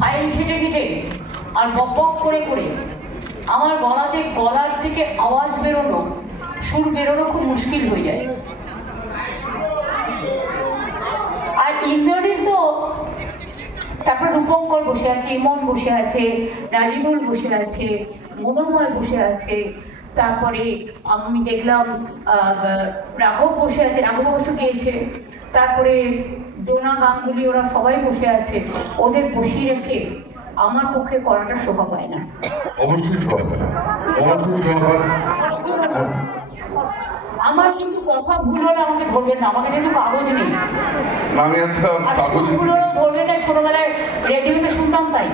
File ঘেটে ঘেটে আর বক বক করে করে আমার গলার থেকে আওয়াজ বেরোনো, সুর বেরোনো খুব মুশকিল হয়ে যায়। আর ইন্দ্রনীল তো, তারপর রূপঙ্কর বসে আছে, ইমন বসে আছে, নাজিমুল বসে আছে, মনোময় বসে আছে, তারপরে আমি দেখলাম রাঘব বসে আছে, রাঘব অবশ্য গিয়েছে, তারপরে ডোনা গাঙ্গুলি, ওরা সবাই বসে আছে। ওদের বসিয়ে রেখে আমার পক্ষে করাটা শোভা পায় না। আমার কিন্তু কথা ভুল হলে আমাকে ধরবেন না, আমাকে যেহেতু কাগজ নেই, ভুল হলেও ধরবেন না। ছোটবেলায় রেডিওতে শুনতাম তাই।